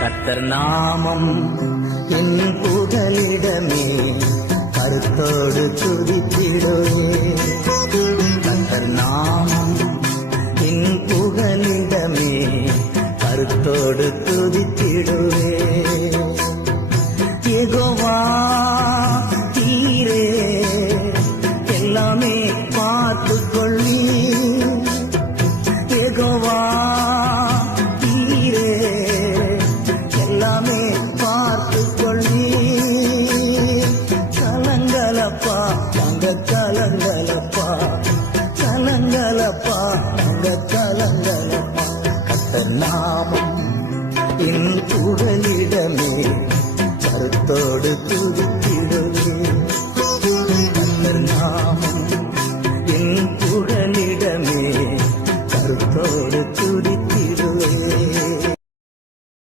கர்த்தர் நாமம் என் புகலிடமே, கருத்தோடு துதித்திடுவே. கர்த்தர் நாமம் என் புகலிடமே, கருத்தோடு துதித்திடுவே. யெகோவா தீரே எல்லாமே பார்த்துக் கொள்ளி. யெகோவா தீரே எல்லாமே பார்த்துக் கொள்ளி. கலங்கலப்பா தங்க கலங்கலப்பா, கலங்கலப்பா தங்க கலங்கலப்பா. கர்த்தர் நாமம் என் புகலிடமே, கருத்தோடு துதி